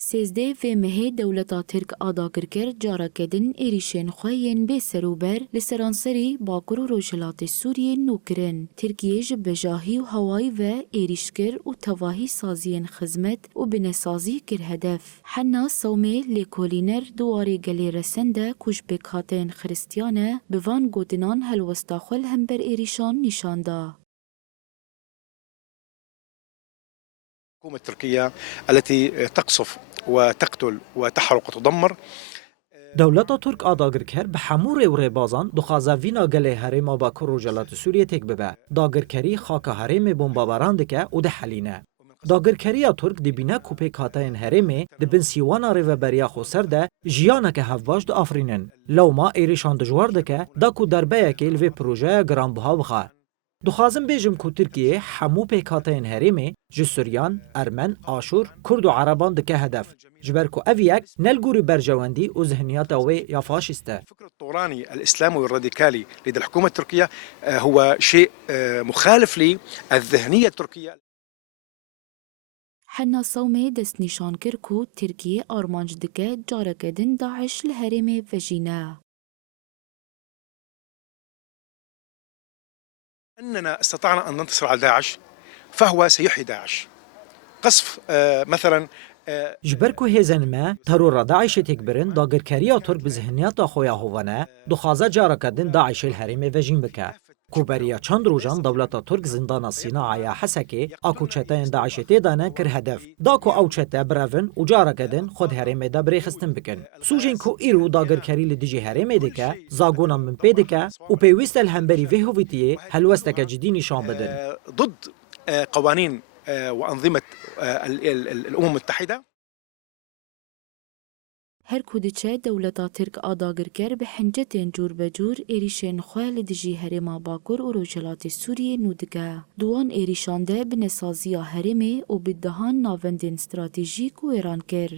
سیزده و مهی دولتا ترک آداگر کرد جارا کدن ایریشن خواهین به سروبر لسرانسری باکر و روشلات سوریه نوکرن. ترکیه جبجاهی و هوایی و ایریشکر و تواهی سازین خدمت و بنسازی کر هدف. حنا سومه لیکولینر دواری گلی رسنده کش بکاتین خریستیانه بوان گودنان هلوستاخل هم بر ایریشان نشانده. الحكومة التركية التي تقصف وتقتل وتحرق وتدمر. دولتا ترک آداگر کرد به همور و ریبازان دخوازه وینا گله هرم باکر و جلات سوریه تک ببه. داگرکری خاک هرم بمبابران دکه و ده حلینه. داگرکری ترک دبینه کوپه کاتین هرمه دبن سیوانا ریوبریا خوسر ده جیانه که هفواش ده آفرینن. لو ما ایریشان دجوار دکه دا کو دربه که الوی پروژه گرانبها بخواه. دخوازم بیجم کو ترکیه همو پیکاتین هرمه جسوریان، ارمن، آشور، کرد و عربان دکه هدف. جبر کو اویک نلگوری برجواندی و ذهنیات اوی یا فاشسته. الفكر الطوراني الإسلامي الراديكالي لدى الحكومة التركية هو شيء مخالف للذهنية التركية. حنا صومي دست نشان كركو تركيا أرمانج دكا جاركدن داعش الهرمي فجينا. أننا استطعنا أن ننتصر على داعش فهو سيحيي داعش. قصف مثلا جبر کو هزن ما ترور داعش تکبرن داگرکریا ترک به ذهنیات خویا هوانه دخوازه جارکدن داعش الهرمي وجین بکه. کوبریا چند روزان دولت ترک زندان صناعی حسکی آکوچتین داعش تیدانه کر هدف. داکو اوچته برون و جارکدن خود هرمي دا بریخستن بکن. سوجین کو ایرو داگرکری لدیجی هرمي دکه زاگونا من پیدکه و پیوست الهمبری وهویتیه هلوستک جدی نشان بدن. ضد قوانين وأنظمة الأمم المتحدة. هر کودچه دولتا ترک آداگر کر به حنجتین جور بجور ایریشن خواه لدجی هرما باکر و روجلات سوریه نودگه. دوان ایریشانده به نسازی هرمه و بدهان ناوندین استراتیژیک و ایران کر.